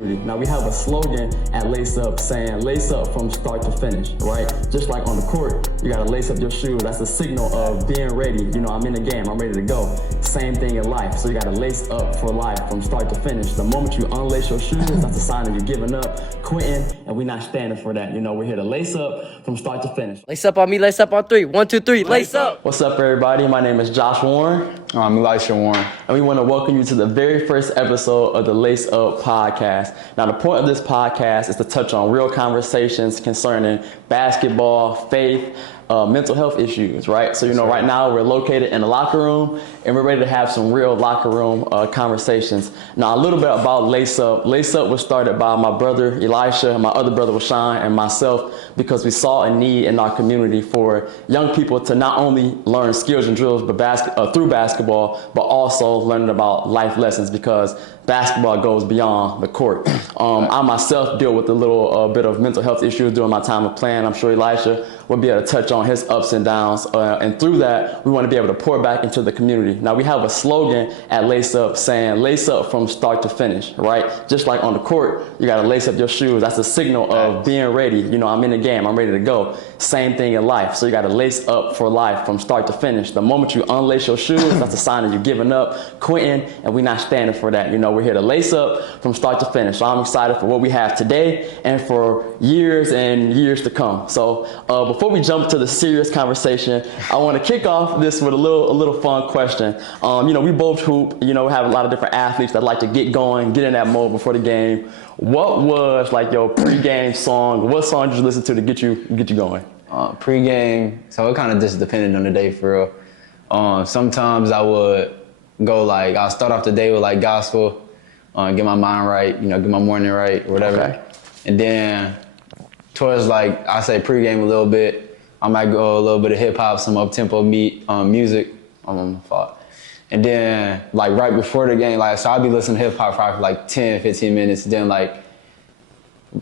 Now we have a slogan at Lace Up saying lace up from start to finish, right? Just like on the court, you gotta lace up your shoes. That's a signal of being ready. You know, I'm in the game, I'm ready to go. Same thing in life. So you gotta lace up for life from start to finish. The moment you unlace your shoes, that's a sign that you're giving up, quitting, and we're not standing for that. You know, we're here to lace up from start to finish. Lace up on me, lace up on three. 1, 2, 3, lace up. What's up, everybody? My name is Josh Warren. I'm Elisha Warren. And we want to welcome you to the very first episode of the Lace Up podcast. Now, the point of this podcast is to touch on real conversations concerning basketball, faith, mental health issues, right? So, you know, right now we're located in the locker room and we're ready to have some real locker room conversations. Now, a little bit about Lace Up. Lace Up was started by my brother, Elisha, and my other brother, Rashawn, and myself, because we saw a need in our community for young people to not only learn skills and drills but through basketball, but also learning about life lessons, because basketball goes beyond the court. I myself deal with a little bit of mental health issues during my time of playing. I'm sure Elisha will be able to touch on his ups and downs. And through that, we want to be able to pour back into the community. Now, we have a slogan at Lace Up saying lace up from start to finish, right? Just like on the court, you got to lace up your shoes. That's a signal of being ready. You know, I'm in the game, I'm ready to go. Same thing in life. So you got to lace up for life from start to finish. The moment you unlace your shoes, that's a sign that you're giving up, quitting, and we're not standing for that. You know, we're here to lace up from start to finish. So I'm excited for what we have today and for years and years to come. So before we jump to the serious conversation, I want to kick off this with a little fun question. You know, we both hoop. You know, we have a lot of different athletes that like to get going, get in that mode before the game. What was like your pregame song? What song did you listen to get you going? Pre-game, so it kind of just depended on the day for real. Sometimes I would go like, I'll start off the day with like gospel, get my mind right, you know, get my morning right, or whatever. Okay. And then towards like, I say pre-game a little bit, I might go a little bit of hip hop, some up-tempo music, and then like right before the game, like, so I'll be listening to hip hop probably for like 10, 15 minutes. Then like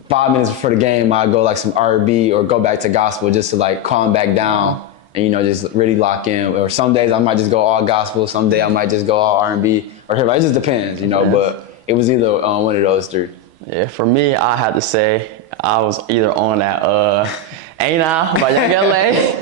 5 minutes before the game, I'll go like some R&B or go back to gospel just to like calm back down and, you know, just really lock in. Or some days I might just go all gospel, some day I might just go all R&B or hip hop. It just depends, you know, but it was either one of those three. Yeah, for me, I had to say I was either on that Ain't I by Young LA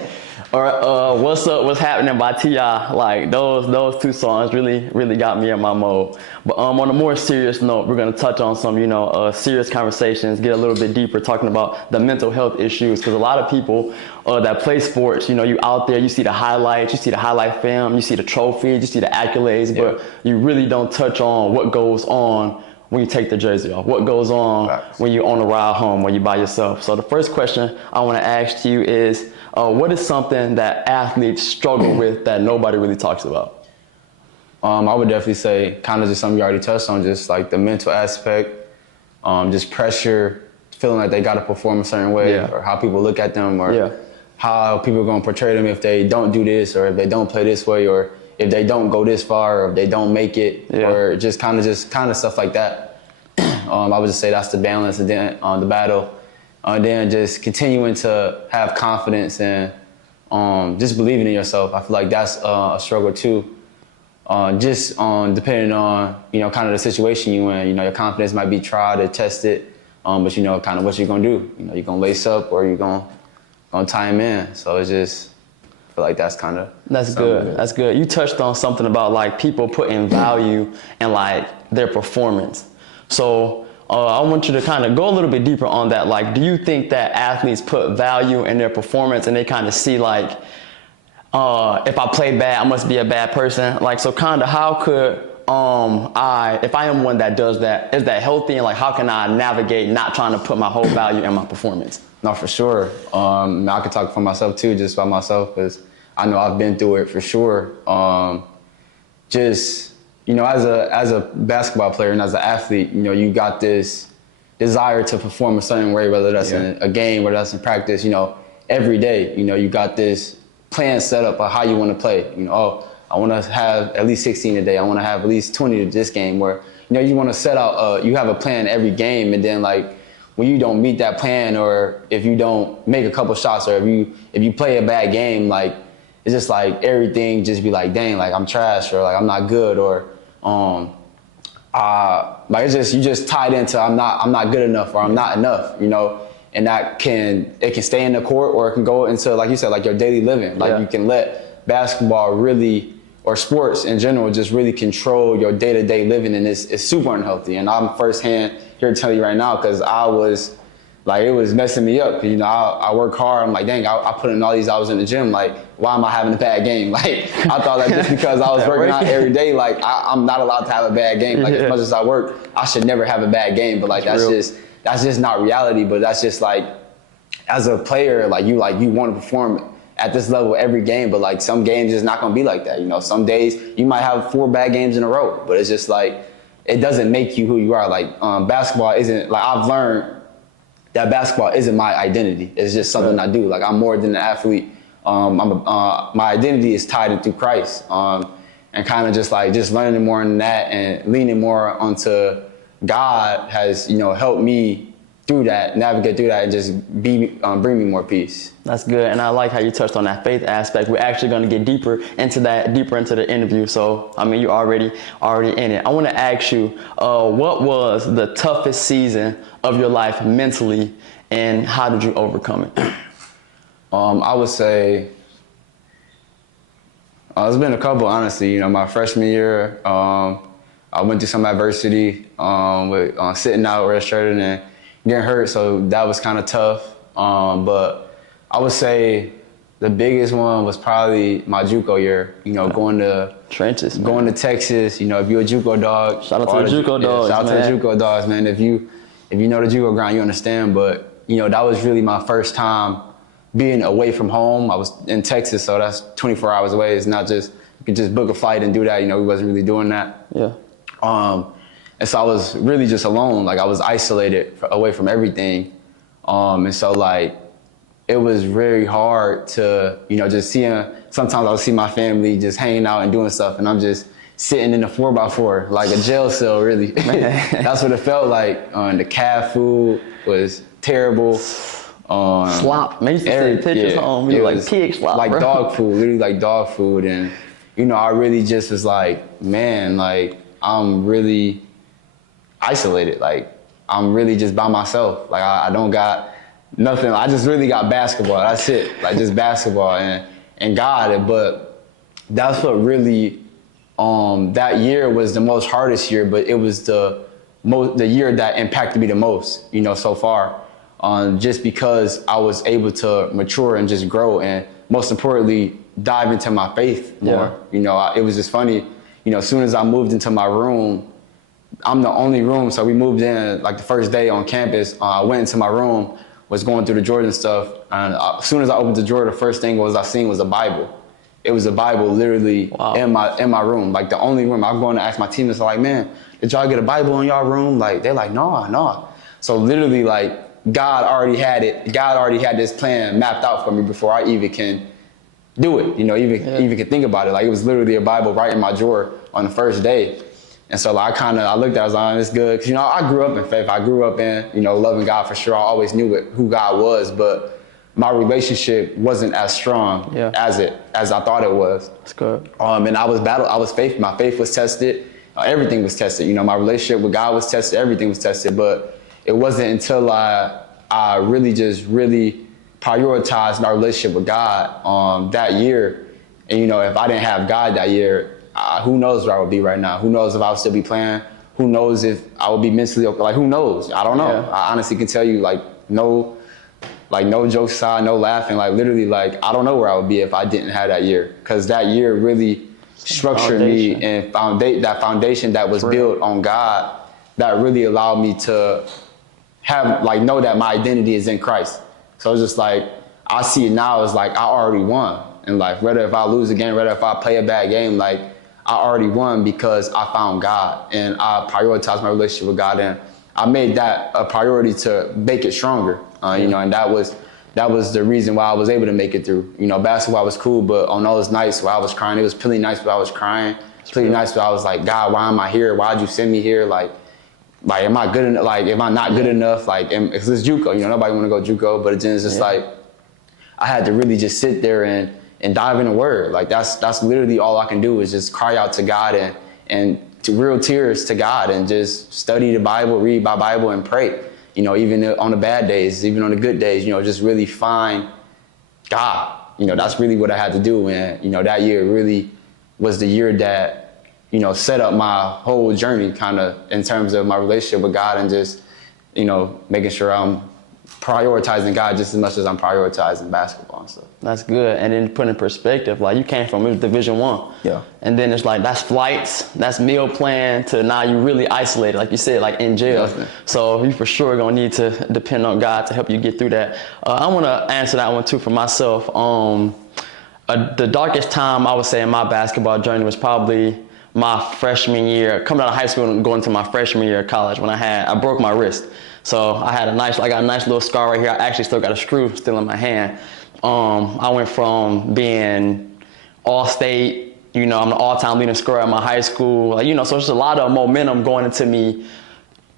or What's Up, What's Happening by T.I. Like those two songs really got me in my mode. But on a more serious note, we're gonna touch on some, you know, serious conversations, get a little bit deeper, talking about the mental health issues, because a lot of people that play sports, you know, you out there, you see the highlights, you see the highlight film, you see the trophies, you see the accolades, but you really don't touch on what goes on when you take the jersey off, what goes on when you're on a ride home, when you're by yourself. So the first question I want to ask you is, what is something that athletes struggle with that nobody really talks about? I would definitely say kind of just something you already touched on, just like the mental aspect, just pressure, feeling like they got to perform a certain way, or how people look at them, or how people are going to portray them if they don't do this, or if they don't play this way, or if they don't go this far, or if they don't make it, or just kind of stuff like that. I would just say that's the balance, and then the battle, and then just continuing to have confidence and just believing in yourself. I feel like that's a struggle too. Just depending on, you know, kind of the situation you in. You know, your confidence might be tried or tested, but you know, kind of what you're gonna do. You know, you're gonna lace up or you're gonna tie them in. So it's just, I feel like that's kind of good. That's good. You touched on something about like people putting value in like their performance. So I want you to kind of go a little bit deeper on that. Like, do you think that athletes put value in their performance and they kind of see like, if I play bad, I must be a bad person? Like, so kind of how could if I am one that does that, is that healthy? And like, how can I navigate not trying to put my whole value in my performance? No, for sure. I can talk for myself too, just by myself, because I know I've been through it for sure. Just, you know, as a basketball player and as an athlete, you know, you got this desire to perform a certain way, whether that's in a game, whether that's in practice, you know, every day. You know, you got this plan set up of how you want to play. You know, oh, I want to have at least 16 a day. I want to have at least 20 to this game, where, you know, you want to set out, you have a plan every game, and then like when you don't meet that plan, or if you don't make a couple shots, or if you play a bad game, like it's just like everything just be like, dang, like I'm trash, or like I'm not good, or Like it's just, you just tied into I'm not good enough or I'm not enough, you know, and it can stay in the court or it can go into, like you said, like your daily living. Like you can let basketball really, or sports in general, just really control your day-to-day living, and it's super unhealthy. And I'm firsthand here to tell you right now, because I was, like, it was messing me up. You know, I work hard. I'm like, dang, I put in all these hours in the gym. Like, why am I having a bad game? Like, I thought that just because I was working out every day, like, I'm not allowed to have a bad game. Like, as much as I work, I should never have a bad game. But like, that's just not reality. But that's just like, as a player, like you want to perform at this level every game, but like some games it's not gonna be like that. You know, some days you might have 4 bad games in a row, but it's just like, it doesn't make you who you are. Like basketball isn't, like I've learned that basketball isn't my identity. It's just something I do. Like I'm more than an athlete. My identity is tied into Christ. And kind of just learning more than that and leaning more onto God has, you know, helped me through that, navigate through that, and just bring me more peace. That's good, and I like how you touched on that faith aspect. We're actually going to get deeper into the interview. So, I mean, you're already in it. I want to ask you, what was the toughest season of your life mentally, and how did you overcome it? I would say it's been a couple, honestly. You know, my freshman year, I went through some adversity with sitting out redshirting and getting hurt, so that was kind of tough. But I would say the biggest one was probably my JUCO year. You know, going to trenches, going to Texas. You know, if you're a JUCO dog, shout out to the JUCO dogs. Shout out to the JUCO dogs, man. If you know the JUCO ground, you understand. But you know, that was really my first time being away from home. I was in Texas, so that's 24 hours away. It's not just you can just book a flight and do that. You know, we wasn't really doing that. Yeah. And so I was really just alone. Like I was isolated away from everything. And so like, it was very hard to, you know, just sometimes I would see my family just hanging out and doing stuff, and I'm just sitting in a 4x4, like a jail cell, really. That's what it felt like. The cat food was terrible. Slop. Man, used to send pictures home. You like pig slop, like bro. Dog food, literally like dog food. And, you know, I really just was like, man, like, I'm really isolated. Like, I'm really just by myself. Like, I don't got nothing. I just really got basketball. That's it. Like, just basketball and God. But that's what really, that year was the most hardest year, but it was the year that impacted me the most, you know, so far. Just because I was able to mature and just grow, and most importantly, dive into my faith more. Yeah. You know, it was just funny. You know, as soon as I moved into my room, I'm the only room. So we moved in like the first day on campus. I went into my room, was going through the Jordan stuff. And as soon as I opened the drawer, the first thing I seen was a Bible. It was a Bible literally in my room, like the only room. I'm going to ask my teammates, like, man, did y'all get a Bible in y'all room? Like, they're like, no. So literally, like, God already had it. God already had this plan mapped out for me before I even can do it, you know, even can think about it. Like, it was literally a Bible right in my drawer on the first day. And so like, I looked at it, I was like, oh, it's good. Cause you know, I grew up in faith. I grew up in, you know, loving God for sure. I always knew who God was, but my relationship wasn't as strong as I thought it was. That's good. And my faith was tested. Everything was tested. You know, my relationship with God was tested. Everything was tested. But it wasn't until I really prioritized my relationship with God that year. And, you know, if I didn't have God that year, who knows where I would be right now? Who knows if I would still be playing? Who knows if I would be mentally okay? Like, who knows? I don't know. Yeah. I honestly can tell you, like, no jokes aside, no laughing. Like, literally, like, I don't know where I would be if I didn't have that year. Because that year really structured me, and that foundation that was built on God, that really allowed me to know that my identity is in Christ. So it's just like, I see it now as like, I already won in life. Whether if I lose a game, whether if I play a bad game, like, I already won because I found God and I prioritized my relationship with God, and I made that a priority to make it stronger. You know, and that was the reason why I was able to make it through. You know, basketball was cool, but on those nights where I was crying, it was pretty nice where I was crying. It's pretty nice where I was like, God, why am I here? Why'd you send me here? Like, am I good enough? Like, am I not good enough? Like, it's this JUCO, you know, nobody want to go JUCO, but it's just like, I had to really just sit there and dive in the word. Like, that's literally all I can do is just cry out to God and real tears to God and just study the Bible, read my Bible, and pray. You know, even on the bad days, even on the good days, you know, just really find God. You know, that's really what I had to do. And, you know, that year really was the year that, you know, set up my whole journey kind of in terms of my relationship with God and just, you know, making sure I'm prioritizing God just as much as I'm prioritizing basketball and stuff. That's good. And then put in perspective, like you came from Division I. Yeah. And then it's like, that's flights, that's meal plan, to now you really isolated, like you said, like in jail. Definitely. So you for sure gonna need to depend on God to help you get through that. I wanna answer that one too for myself. The darkest time I would say in my basketball journey was probably my freshman year, coming out of high school and going to my freshman year of college when I broke my wrist. So I got a nice little scar right here. I actually still got a screw still in my hand. I went from being all-state, you know, I'm the all-time leading scorer at my high school, like, you know, so there's a lot of momentum going into me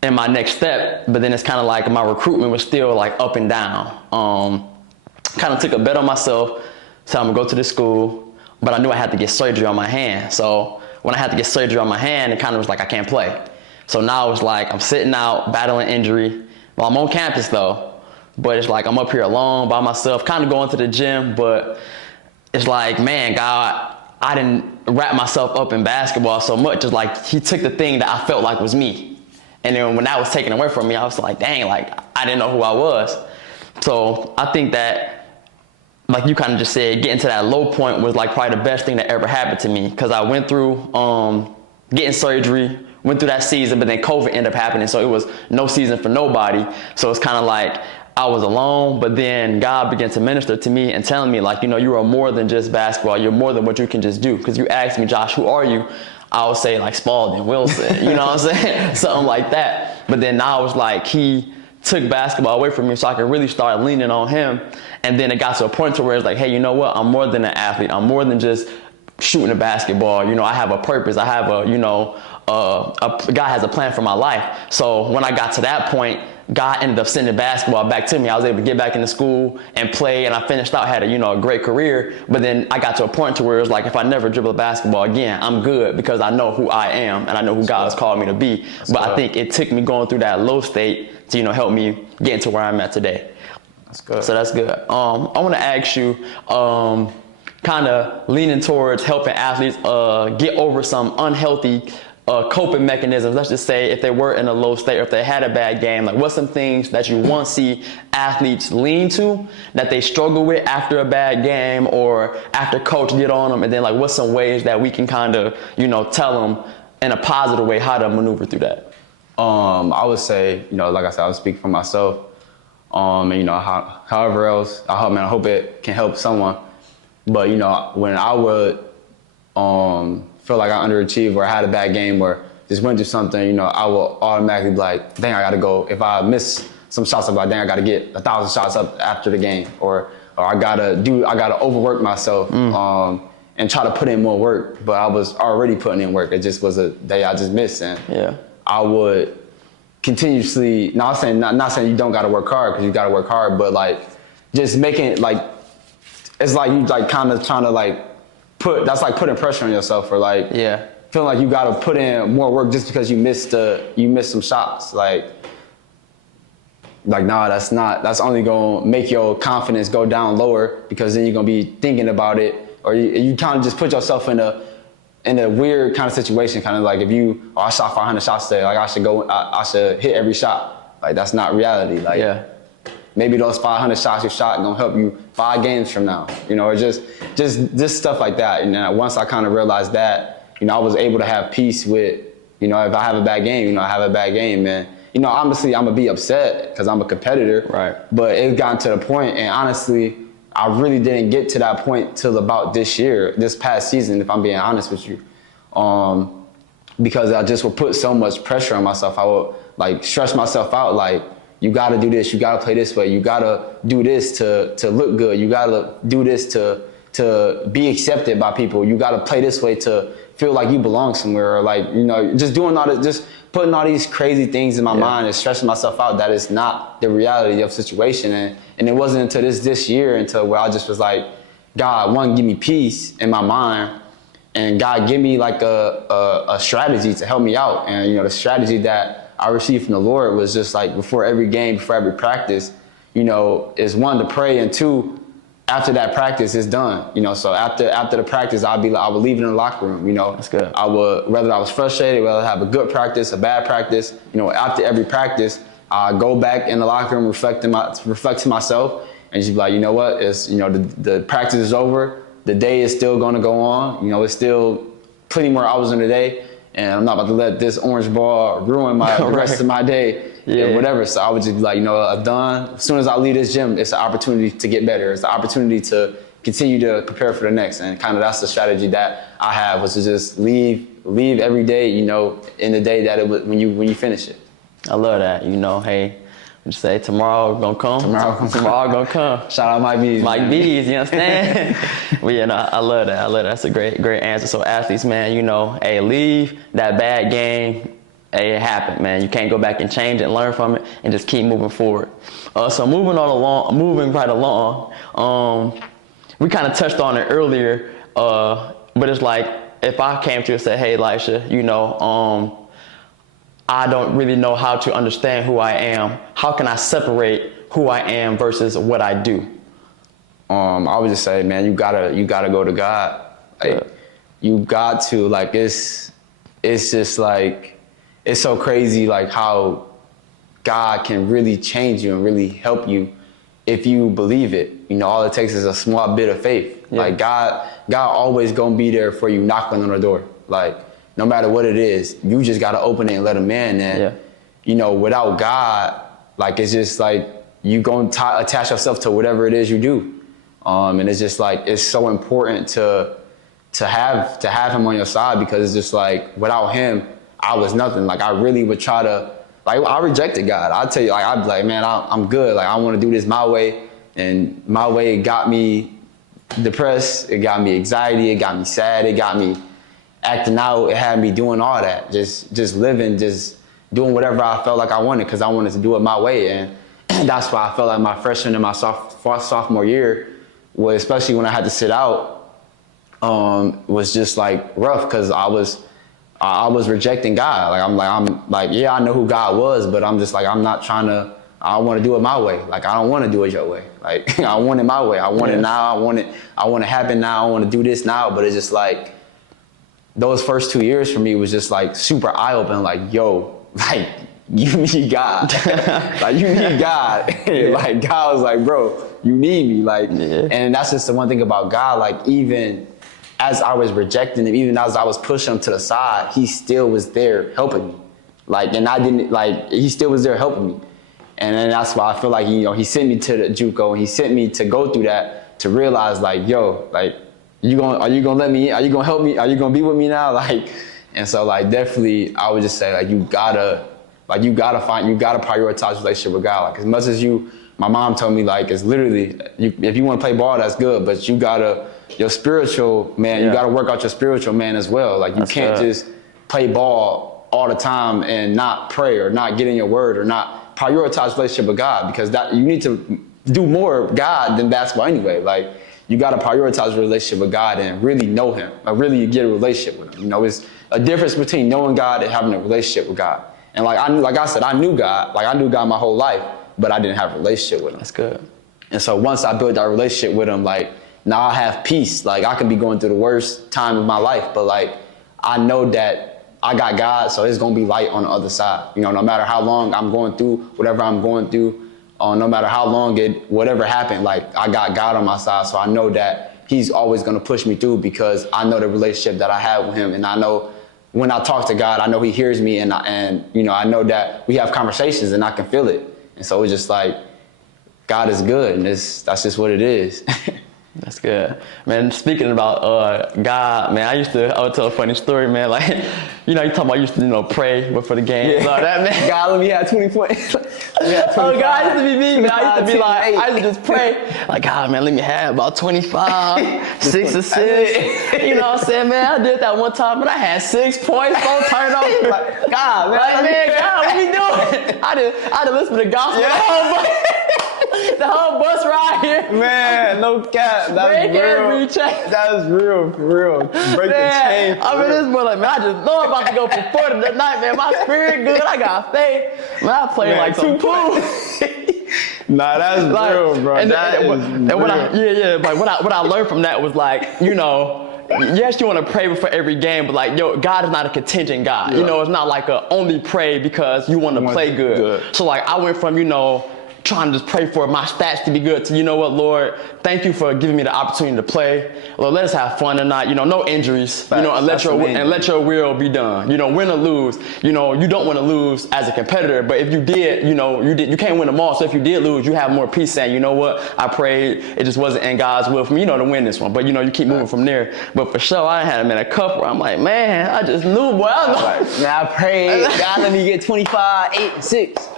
in my next step, but then it's kind of like my recruitment was still like up and down. Kind of took a bet on myself, said I'm gonna go to this school, but I knew I had to get surgery on my hand. So when I had to get surgery on my hand, it kind of was like I can't play. So now it's like I'm sitting out, battling injury. Well, I'm on campus though, but it's like I'm up here alone by myself, kind of going to the gym, but it's like, man, God, I didn't wrap myself up in basketball so much. It's like he took the thing that I felt like was me. And then when that was taken away from me, I was like, dang, like I didn't know who I was. So I think that, like you kind of just said, getting to that low point was like probably the best thing that ever happened to me, because I went through getting surgery, went through that season, but then COVID ended up happening. So it was no season for nobody. So it's kind of like I was alone, but then God began to minister to me and telling me, like, you know, you are more than just basketball. You're more than what you can just do. Because you asked me, Josh, who are you? I would say like Spalding, Wilson, you know what I'm saying? Something like that. But then now it's like he took basketball away from me so I could really start leaning on him. And then it got to a point to where it's like, hey, you know what? I'm more than an athlete. I'm more than just shooting a basketball. You know, I have a purpose. I have a, you know, God has a plan for my life. So when I got to that point, God ended up sending basketball back to me. I was able to get back into school and play, and I finished out, had a, you know, a great career. But then I got to a point to where it was like, if I never dribble a basketball again, I'm good, because I know who I am and I know who God has called me to be. But I think it took me going through that low state to, you know, help me get into where I'm at today. That's good. So that's good. I want to ask you, kind of leaning towards helping athletes get over some unhealthy coping mechanisms. Let's just say if they were in a low state or if they had a bad game, like what's some things that you want to see athletes lean to that they struggle with after a bad game or after coach get on them, and then like what's some ways that we can kind of, you know, tell them in a positive way how to maneuver through that? I would say, you know, like I said, I would speak for myself. And you know, however else, I hope it can help someone. But you know, when I would feel like I underachieved or I had a bad game or just went through something, you know, I will automatically be like, dang, I gotta go. If I miss some shots, I'm like, dang, I gotta get 1,000 shots up after the game, or I gotta overwork myself and try to put in more work. But I was already putting in work. It just was a day I just missed, and yeah, I would continuously. Not saying you don't gotta work hard, because you gotta work hard, but like just making it like it's like you like kind of trying to like. That's like putting pressure on yourself, or like feeling like you gotta put in more work just because you missed some shots. Like nah, that's only gonna make your confidence go down lower, because then you're gonna be thinking about it, or you kind of just put yourself in a weird kind of situation, kind of like if I shot 500 shots today, like I should hit every shot. Like that's not reality. Like maybe those 500 shots you shot gonna help you 5 games from now, you know, or just stuff like that. And then once I kind of realized that, you know, I was able to have peace with, you know, if I have a bad game, you know, I have a bad game, and you know, obviously I'm gonna be upset because I'm a competitor, right? But it's gotten to the point, and honestly, I really didn't get to that point till about this past season, if I'm being honest with you, because I just would put so much pressure on myself. I would like stress myself out, like, you gotta do this, you gotta play this way, you gotta do this to look good, you gotta do this to be accepted by people, you gotta play this way to feel like you belong somewhere, or like, you know, just doing all this, just putting all these crazy things in my mind and stressing myself out that is not the reality of the situation. And it wasn't until this year until where I just was like, God, one, give me peace in my mind, and God give me like a strategy to help me out. And, the strategy that I received from the Lord was just like before every game, before every practice, is one, to pray, and two, after that practice is done, so after the practice, I would leave it in the locker room, That's good. Whether I was frustrated, whether I have a good practice, a bad practice, after every practice, I go back in the locker room, reflect to myself, and just be like, you know what, it's, the practice is over, the day is still gonna go on, it's still plenty more hours in the day, and I'm not about to let this orange ball ruin the rest of my day. Yeah, whatever. So I would just be like, I'm done. As soon as I leave this gym, it's an opportunity to get better. It's an opportunity to continue to prepare for the next. And kind of that's the strategy that I have, was to just leave every day, in the day that when you finish it. I love that. Hey, just say tomorrow gonna come. Tomorrow gonna come. Shout out Mike B's. Mike B's, you understand? But I love that. That's a great answer. So athletes, man, hey, leave that bad game. Hey, it happened, man. You can't go back and change it, learn from it, and just keep moving forward. So moving right along, we kind of touched on it earlier, but it's like, if I came to you and said, hey, Elisha, I don't really know how to understand who I am. How can I separate who I am versus what I do? I would just say, man, you gotta go to God. Like, you got to, like, it's just like, it's so crazy, like, how God can really change you and really help you if you believe it. All it takes is a small bit of faith. Yeah. Like, God always gonna be there for you, knocking on the door. Like, no matter what it is, you just gotta open it and let him in. And without God, like, it's just like you gonna attach yourself to whatever it is you do. And it's just like, it's so important to have him on your side, because it's just like, without him, I was nothing. Like, I really would try to, like, I rejected God. I'd tell you, like, I'd be like, man, I'm good. Like, I want to do this my way. And my way got me depressed. It got me anxiety. It got me sad. It got me acting out. It had me doing all that. Just living, just doing whatever I felt like I wanted, because I wanted to do it my way. And that's why I felt like my freshman and my sophomore year was, especially when I had to sit out, was just like rough, because I was rejecting God. I'm like, yeah, I know who God was, but I'm just like, I want to do it my way. Like, I don't want to do it your way. Like, I want it my way. I want it now. I want it happen now. I want to do this now. But it's just like, those first 2 years for me was just like super eye-opening. Like, yo, like, you need God. Like, you need God. Like, God was like, bro, you need me. Like, and that's just the one thing about God. Like, even as I was rejecting him, even as I was pushing him to the side, he still was there helping me. Like, and I didn't, like, he still was there helping me. And then that's why I feel like, he sent me to the JUCO, and he sent me to go through that, to realize, like, yo, like, are you gonna let me in? Are you gonna help me? Are you gonna be with me now? Like, and so, like, definitely, I would just say, like, you gotta prioritize relationship with God. Like, as much as my mom told me, like, it's literally, if you want to play ball, that's good, but your spiritual man, you gotta work out your spiritual man as well. Like, you can't just play ball all the time and not pray or not get in your word or not prioritize relationship with God, because that you need to do more of God than basketball anyway. Like, you got to prioritize a relationship with God and really know him, or really get a relationship with him. It's a difference between knowing God and having a relationship with God. And like I said, I knew God. Like, I knew God my whole life, but I didn't have a relationship with him. That's good. And so once I built that relationship with him, like, now I have peace. Like, I could be going through the worst time of my life, but like, I know that I got God, so it's gonna be light on the other side. No matter how long I'm going through whatever I'm going through, no matter how long whatever happened, like, I got God on my side, so I know that he's always gonna push me through, because I know the relationship that I have with him, and I know when I talk to God, I know he hears me, and I know that we have conversations, and I can feel it, and so it's just like, God is good, and that's just what it is. That's good. Man, speaking about God, man, I would tell a funny story, man. Like, you talking about I used to, pray before the game. All that, man. God, let me have 20 points. Oh, God, used to be me, man. I used to be like, I used to just pray. Like, God, man, let me have about 25, 6 assists. You know what I'm saying, man? I did that one time, but I had 6 points, 4 turnovers. Like, God, man, God, what we doing? I did listen to the gospel the whole The whole bus ride here. Man, no cap. That's Break real. every chain. That's real, for real. Break the chain. I mean, this boy like, man, I just know I'm about to go for 40 tonight, man. My spirit good. I got faith. Man, I played like some pool. Nah, that's like, real, bro. And What I learned from that was like, you know, yes, you want to pray before every game, but like, yo, God is not a contingent God. Yeah. You know, it's not like only pray because you want to play good. So like, I went from, you know, trying to just pray for my stats to be good to, you know what, Lord, thank you for giving me the opportunity to play. Lord, let us have fun tonight. You know, no injuries. Facts. You know, and let your will be done. You know, win or lose. You know, you don't want to lose as a competitor, but if you did, you know, you can't win them all. So if you did lose, you have more peace saying, you know what, I prayed. It just wasn't in God's will for me, you know, to win this one. But you know, you keep moving from there. But for sure, I had a cup where I'm like, man, I just knew, boy. I was like, man, I prayed. God, let me get 25, 8, 6.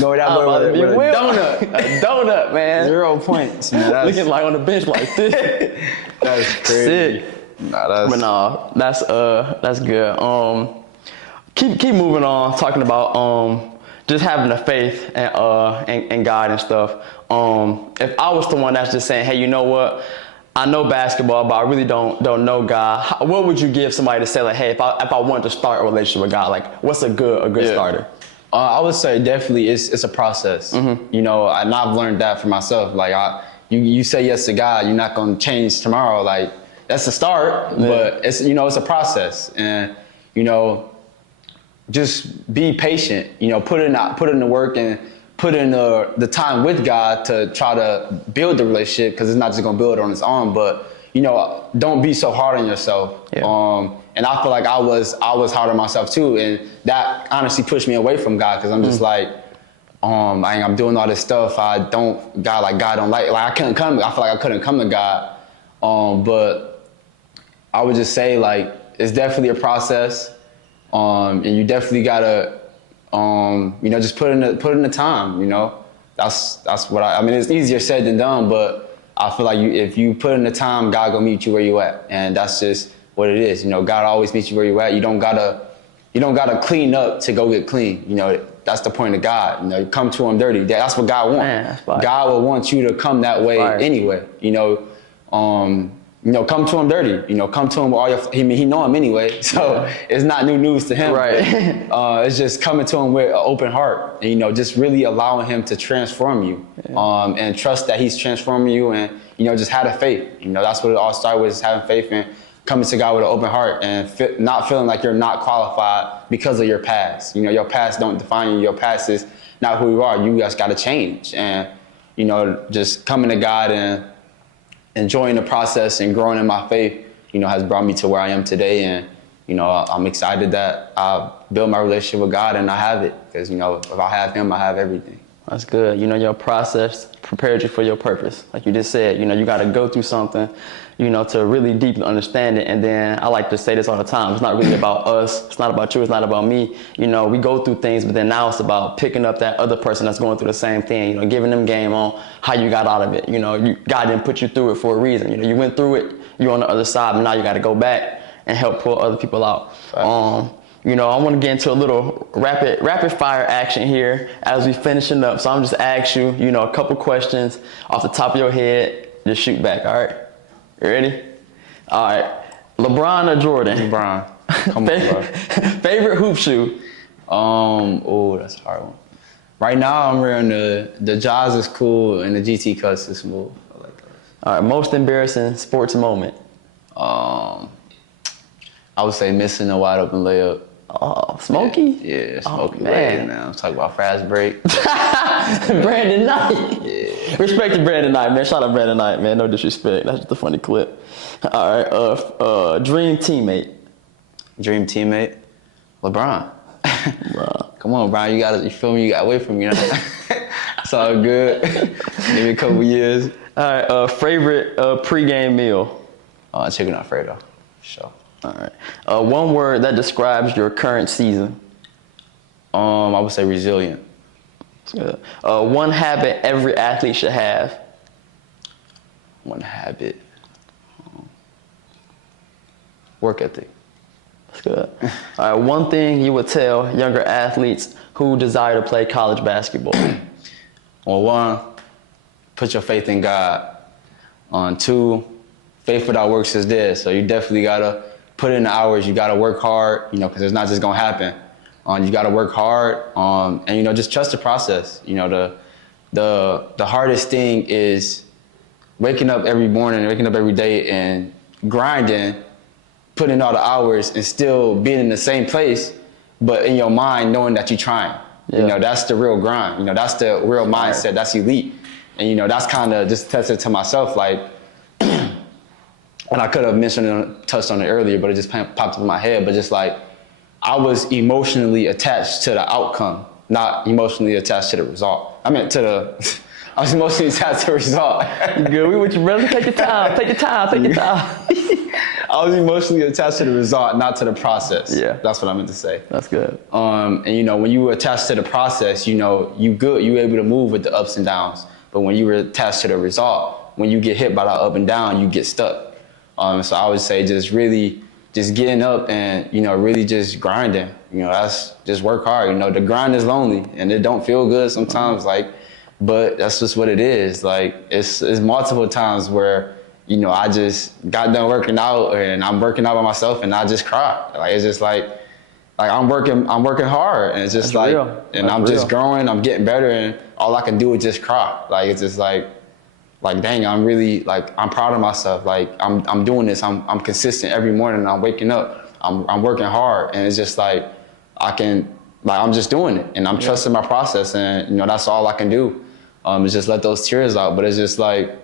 Go that way with a donut. A donut, man. 0 points. Man, looking like on the bench like this. That's crazy. Sick. But that's good. Keep moving on, talking about just having the faith and God and stuff. If I was the one that's just saying, hey, you know what? I know basketball, but I really don't know God. What would you give somebody to say, like, hey, if I wanted to start a relationship with God, like, what's a good starter? I would say definitely it's a process. Mm-hmm. You know, and I've learned that for myself. Like, you say yes to God, you're not gonna change tomorrow. Like, that's a start, but it's, you know, it's a process. And, you know, just be patient. You know, put in the work and put in the time with God to try to build the relationship, because it's not just gonna build it on its own. But, you know, don't be so hard on yourself. Yeah. And I feel like I was hard on myself too, and that honestly pushed me away from God, because I'm just like, I'm doing all this stuff. God don't like I couldn't come. I feel like I couldn't come to God. But I would just say, like, it's definitely a process, and you definitely gotta, you know, just put in the time. You know, that's what I mean. It's easier said than done, but I feel like if you put in the time, God gonna meet you where you at, and that's just what it is. You know, God always meets you where you at. You don't gotta clean up to go get clean. You know, that's the point of God. You know, you come to Him dirty. That's what God wants. God will want you to come that way anyway. You know, come to Him dirty. You know, come to Him with all your. He know Him anyway, so it's not new news to Him. Right. It's just coming to Him with an open heart, and, you know, just really allowing Him to transform you, and trust that He's transforming you, and, you know, just have the faith. You know, that's what it all started with, is having faith and coming to God with an open heart, and not feeling like you're not qualified because of your past. You know, your past don't define you. Your past is not who you are. You just got to change. And, you know, just coming to God and enjoying the process and growing in my faith, you know, has brought me to where I am today. And, you know, I'm excited that I built my relationship with God, and I have it, because, you know, if I have Him, I have everything. That's good. You know, your process prepared you for your purpose. Like you just said, you know, you got to go through something, you know, to really deeply understand it. And then I like to say this all the time. It's not really about us. It's not about you. It's not about me. You know, we go through things, but then now it's about picking up that other person that's going through the same thing, you know, giving them game on how you got out of it. You know, God didn't put you through it for a reason. You know, you went through it, you're on the other side, but now you got to go back and help pull other people out. You know, I want to get into a little rapid fire action here as we finishing up. So I'm just ask you, you know, a couple questions off the top of your head. Just shoot back. All right. You ready? All right. LeBron or Jordan? LeBron. Come on, bro. Favorite hoop shoe? Oh, that's a hard one. Right now, I'm wearing the Jaws is cool and the GT Cuts is smooth. I like those. All right. Most embarrassing sports moment? I would say missing a wide open layup. Oh, Smokey? Yeah, Smokey. Man. I'm talking about fast break. Brandon Knight. Yeah. Respect to Brandon Knight, man. Shout out Brandon Knight, man. No disrespect. That's just a funny clip. All right. Dream teammate. Dream teammate? LeBron. Come on, Brian. You feel me? You got away from me. It's all good. Maybe a couple years. All right. Favorite pregame meal? Chicken Alfredo. Sure. All right. One word that describes your current season? I would say resilient. That's good. One habit every athlete should have? One habit. Work ethic. That's good. All right. One thing you would tell younger athletes who desire to play college basketball? Well, one, put your faith in God. 2, faith without works is dead. So you definitely gotta put in the hours. You gotta work hard, you know, because it's not just gonna happen. You gotta work hard, and you know, just trust the process. You know, the hardest thing is waking up every morning, waking up every day, and grinding, putting in all the hours, and still being in the same place, but in your mind knowing that you're trying. Yeah. You know, that's the real grind. You know, that's the real mindset. That's elite. And you know, that's kind of just tested to myself, like, and I could have touched on it earlier, but it just popped up in my head. But just like, I was emotionally attached to the outcome, not emotionally attached to the result. I was emotionally attached to the result. You good? We with you, brother. Take your time. Take your time. Take your time. I was emotionally attached to the result, not to the process. Yeah. That's what I meant to say. That's good. And you know, when you were attached to the process, you know, you were able to move with the ups and downs. But when you were attached to the result, when you get hit by that up and down, you get stuck. So I would say just getting up and, you know, really just grinding. You know, that's just work hard. You know, the grind is lonely and it don't feel good sometimes, like, but that's just what it is. Like, it's multiple times where, you know, I just got done working out and I'm working out by myself and I just cry. Like, it's just like I'm working hard, and it's just that's like, real. and that's I'm real. just growing, I'm getting better, and all I can do is just cry. Like, it's just like dang, I'm really, like, I'm proud of myself. Like, I'm doing this. I'm consistent every morning. I'm waking up. I'm working hard, and it's just like I'm just doing it, and I'm trusting my process, and you know, that's all I can do. Is just let those tears out. But it's just like,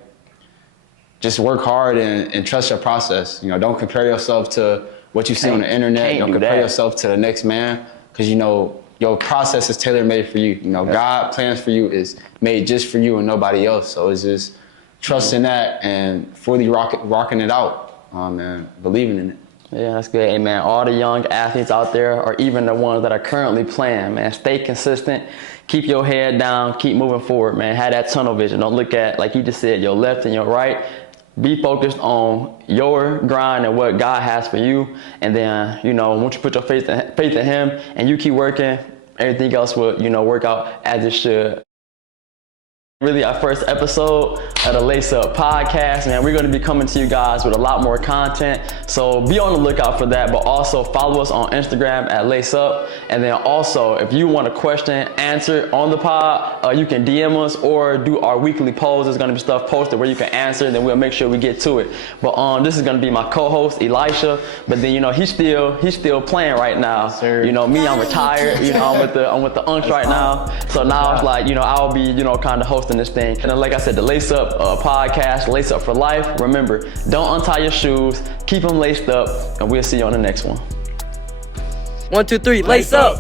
just work hard and trust your process. You know, don't compare yourself to what you see on the internet. Don't compare yourself to the next man, because you know, your process is tailor-made for you. You know, God plans for you is made just for you and nobody else. So it's just trusting that and fully rocking it out, and believing in it. Yeah, that's good. Hey, man, all the young athletes out there, or even the ones that are currently playing, man, stay consistent. Keep your head down. Keep moving forward, man. Have that tunnel vision. Don't look at, like you just said, your left and your right. Be focused on your grind and what God has for you. And then, you know, once you put your faith in Him and you keep working, everything else will, you know, work out as it should. Really, our first episode of the Lace Up podcast, man. We're going to be coming to you guys with a lot more content, so be on the lookout for that. But also follow us on Instagram at Lace Up, and then also if you want a question answered on the pod, you can DM us or do our weekly polls. There's going to be stuff posted where you can answer, and then we'll make sure we get to it. But this is going to be my co-host Elisha, but then, you know, he's still playing right now. Sir. You know, me, I'm retired. You know, I'm with the Unks right now. So now it's like, you know, I'll be, you know, kind of hosting this thing. And then, like I said, the Lace Up podcast, Lace Up for Life. Remember, don't untie your shoes, keep them laced up, and we'll see you on the next one. 1, 2, 3, lace up.